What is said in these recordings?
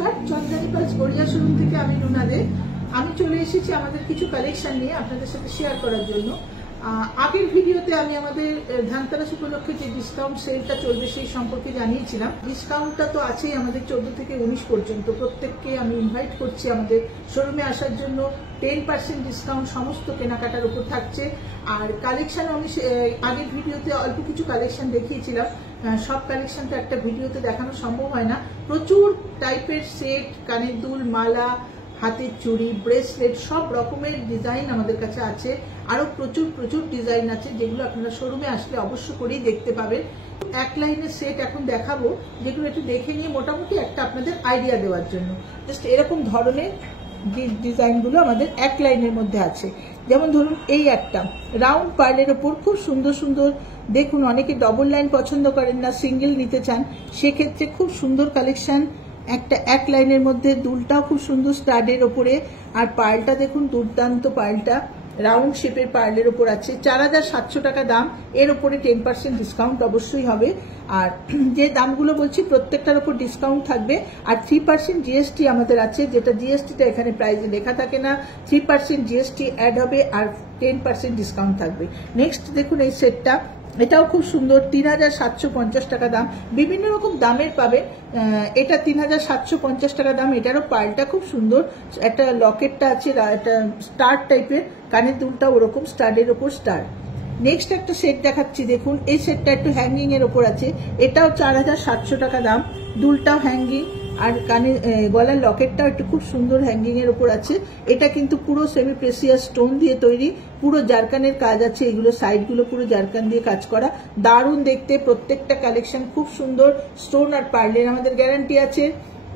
নমস্কার, Chandrani pulse Garia showroom থেকে আমি রুনা দে। আমি চলে এসেছি আমাদের কিছু কালেকশন নিয়ে আপনাদের সাথে শেয়ার করার জন্য। আগের ভিডিওতে আমি আমাদের ধানতেরাস উপলক্ষে যে ডিসকাউন্ট সেলটা চলবে সেই সম্পর্কে জানিয়েছিলাম। ডিসকাউন্টটা তো আছেই আমাদের 14 থেকে 19 পর্যন্ত। প্রত্যেককে আমি ইনভাইট করছি আমাদের শোরুমে আসার জন্য। 10% ডিসকাউন্ট সমস্ত কেনাকাটার উপর থাকছে। আর কালেকশন আমি আগের ভিডিওতে অল্প কিছু কালেকশন দেখিয়েছিলাম। সব কালেকশন তো একটা ভিডিওতে দেখানো সম্ভব হয় না। প্রচুর টাইপের সেট, কানের দুল, মালা, হাতের চুড়ি, ব্রেসলেট, সব রকমের ডিজাইন আমাদের কাছে আছে। আরো প্রচুর ডিজাইন আছে যেগুলো আপনারা শোরুমে আসলে অবশ্য করেই দেখতে পাবেন। এক লাইনের সেট এখন দেখাবো, যেগুলো একটু দেখে নিয়ে মোটামুটি একটা আপনাদের আইডিয়া দেওয়ার জন্য। জাস্ট এরকম ধরনের ডিজাইনগুলো আমাদের এক লাইনের মধ্যে আছে। যেমন ধরুন এই একটা রাউন্ড পার্লের ওপর খুব সুন্দর সুন্দর, দেখুন অনেকে ডবল লাইন পছন্দ করেন না, সিঙ্গেল নিতে চান, সেক্ষেত্রে খুব সুন্দর কালেকশন। একটা এক লাইনের মধ্যে দুলটাও খুব সুন্দর স্টাডের ওপরে, আর পার্লটা দেখুন দুর্দান্ত পার্লটা, রাউন্ড শেপের পার্লের ওপর আছে। 4700 টাকা দাম। এর উপরে 10% ডিসকাউন্ট অবশ্যই হবে। আর যে দামগুলো বলছি প্রত্যেকটার উপর ডিসকাউন্ট থাকবে। আর 3% জিএসটি আমাদের আছে, যেটা জিএসটিটা এখানে প্রাইসে লেখা থাকে না। 3% জিএসটি অ্যাড হবে আর 10% ডিসকাউন্ট থাকবে। নেক্সট দেখুন এই সেটটা, এটাও খুব সুন্দর, 3750 টাকা দাম। বিভিন্ন রকম দামের পাবেন। এটা 3750 টাকা দাম। এটারও পার্লটা খুব সুন্দর, একটা লকেটটা আছে, একটা স্টার টাইপের, কানের দুলটা ওরকম স্টারের ওপর স্টার। নেক্সট একটা সেট দেখাচ্ছি, দেখুন এই সেটটা একটু হ্যাঙ্গিং এর ওপর আছে। এটাও 4700 টাকা দাম। দুলটাও হ্যাঙ্গিং, আর কানে গলার লকেটটাও একটু খুব সুন্দর হ্যাঙ্গিং এর উপর আছে। এটা কিন্তু পুরো সেমি প্রেসিয়াস স্টোন দিয়ে তৈরি, পুরো জারকানের কাজ আছে। এগুলো সাইডগুলো পুরো জারকান দিয়ে কাজ করা, দারুণ দেখতে। প্রত্যেকটা কালেকশন খুব সুন্দর, স্টোন আর পার্লের আমাদের গ্যারান্টি আছে।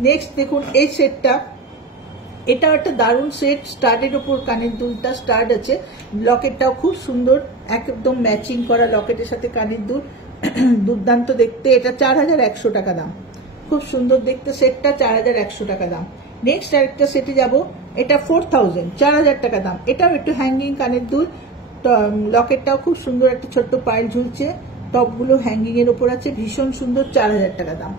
নেক্সট দেখুন এই সেটটা, এটাও একটা দারুণ সেট, স্টার্টের ওপর কানের দুলটা স্টার্ট আছে, লকেটটাও খুব সুন্দর, একদম ম্যাচিং করা লকেটের সাথে কানের দুল, দুর্দান্ত দেখতে। এটা 4100 টাকা দাম। খুব সুন্দর দেখতে সেটটা, 4100 টাকা দাম। নেক্সট আরেকটা সেটে যাব, এটা 4000, 4000 টাকা দাম। এটাও একটু হ্যাঙ্গিং কানের দুল, লকেটটাও খুব সুন্দর, একটা ছোট্ট পাইল ঝুলছে, টপগুলো হ্যাঙ্গিং এর উপর আছে, ভীষণ সুন্দর, 4000 টাকা দাম।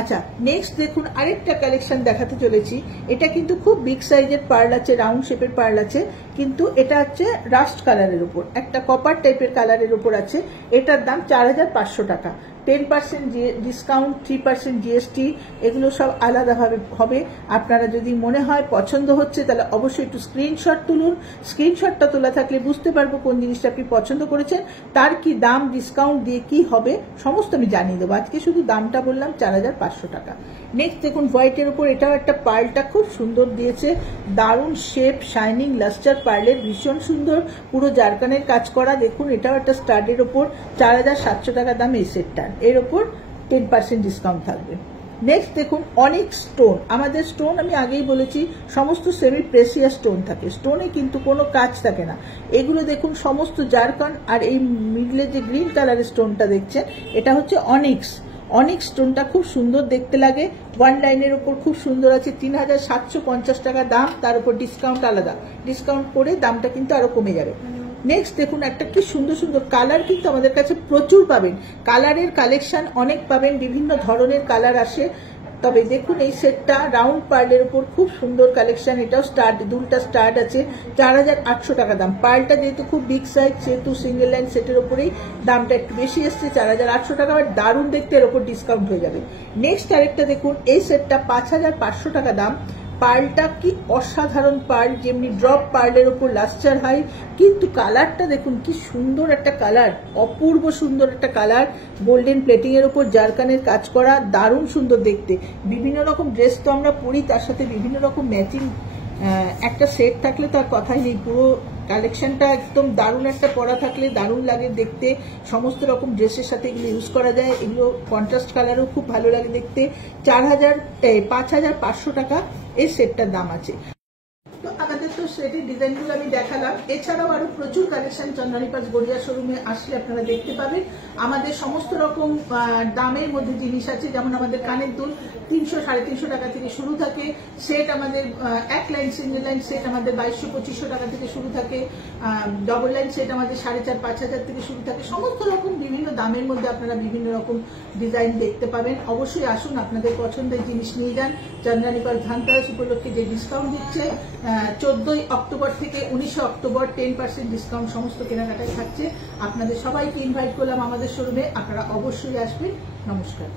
আচ্ছা, নেক্সট দেখুন আরেকটা কালেকশন দেখাতে চলেছি। এটা কিন্তু খুব বিগ সাইজের পার্ল আছে, রাউন্ড শেপের পার্ল আছে, কিন্তু এটা হচ্ছে রাস্ট কালারের উপর, একটা কপার টাইপের কালারের উপর আছে। এটার দাম 4500 টাকা। 10% ডিসকাউন্ট, 3% জিএসটি, এগুলো সব আলাদাভাবে হবে। আপনারা যদি মনে হয় পছন্দ হচ্ছে, তাহলে অবশ্যই একটু স্ক্রিনশট তুলুন। স্ক্রিনশটটা তোলা থাকলে বুঝতে পারবো কোন জিনিসটা আপনি পছন্দ করেছেন, তার কি দাম, ডিসকাউন্ট দিয়ে কি হবে, সমস্ত আমি জানিয়ে দেবো। আজকে শুধু দামটা বললাম, 4500 টাকা। নেক্সট দেখুন হোয়াইটের উপর, এটাও একটা পার্লটা খুব সুন্দর দিয়েছে, দারুণ শেপ, শাইনিং লাস্টার পার্লের, ভীষণ সুন্দর, পুরো জারকানের কাজ করা। দেখুন এটাও একটা স্টাডের ওপর, 4700 টাকা দাম এই সেটটার। এর ওপর 10% ডিসকাউন্ট থাকবে। নেক্সট দেখুন অনিক্স স্টোন। আমাদের স্টোন আমি আগেই বলেছি সমস্ত সেমি প্রেসিয়াস স্টোন থাকে, স্টোনে কিন্তু কোনো কাজ থাকে না। এগুলো দেখুন সমস্ত জারকান, আর এই মিডলে যে গ্রিন কালারের স্টোনটা দেখছেন, এটা হচ্ছে অনিক্স। অনিক্স স্টোনটা খুব সুন্দর দেখতে লাগে, ওয়ান লাইনের উপর খুব সুন্দর আছে। 3750 টাকা দাম, তার উপর ডিসকাউন্ট আলাদা, ডিসকাউন্ট করে দামটা কিন্তু আরো কমে যাবে। নেক্সট দেখুন একটা কি সুন্দর সুন্দর কালার, কিন্তু আমাদের কাছে প্রচুর পাবেন, কালারের কালেকশন অনেক পাবেন, বিভিন্ন ধরনের কালার আসে। তবে দেখুন এই সেটটা রাউন্ড পার্লের উপর খুব সুন্দর কালেকশন, এটাও স্টার্ট, দুলটা স্টার্ট আছে, 4800 টাকা দাম। পার্লটা যেহেতু খুব বিগ সাইজ, সেহেতু সিঙ্গেল লাইন সেটের উপরেই দামটা একটু বেশি এসছে, 4800 টাকা। দারুণ দেখতে, এর উপর ডিসকাউন্ট হয়ে যাবে। নেক্সট আরেকটা দেখুন এই সেটটা 5500 টাকা দাম। পার্লটা কি অসাধারণ পার্ল, যেমনি ড্রপ পার্লের উপর লাস্টার হয়, কিন্তু কালারটা দেখুন কি সুন্দর একটা কালার, অপূর্ব সুন্দর একটা কালার, গোল্ডেন প্লেটিং এর উপর জারকানের কাজ করা, দারুণ সুন্দর দেখতে। বিভিন্ন রকম ড্রেস তো আমরা পরি, তার সাথে বিভিন্ন রকম ম্যাচিং একটা সেট থাকলে তো আর কথাই নেই। পুরো কালেকশনটা একদম দারুণ, একটা পরা থাকলে দারুণ লাগে দেখতে। সমস্ত রকম ড্রেসের সাথে এগুলো ইউজ করা যায়, এগুলো কন্ট্রাস্ট কালারও খুব ভালো লাগে দেখতে। 5500 টাকা এই সেটটার দাম আছে। তো আমাদের তো সেটের ডিজাইনগুলো আমি দেখালাম। এছাড়াও আরো প্রচুর কালেকশন চন্দ্রানী পার্স গড়িয়া শোরুমে আসলে আপনারা দেখতে পাবেন। আমাদের সমস্ত রকম দামের মধ্যে জিনিস আছে, যেমন আমাদের কানের দুল 300 350 টাকা থেকে শুরু থাকে, সেট আমাদের এক লাইন সিঙ্গেল লাইন সেট আমাদের 2200-2500 টাকা থেকে শুরু থাকে, ডবল লাইন সেট আমাদের 4500-5000 থেকে শুরু থাকে। সমস্ত রকম বিভিন্ন দামের মধ্যে আপনারা বিভিন্ন রকম ডিজাইন দেখতে পাবেন। অবশ্যই আসুন, আপনাদের পছন্দের জিনিস নিয়ে যান। চন্দ্রানী পার্স ধানতেরাস উপলক্ষে যে ডিসকাউন্ট দিচ্ছে 14 অক্টোবর থেকে 19 অক্টোবর 10% ডিসকাউন্ট সমস্ত কেনাকাটায় থাকছে। আপনাদের সবাইকে ইনভাইট করলাম আমাদের শোরুমে, আপনারা অবশ্যই আসবেন। নমস্কার।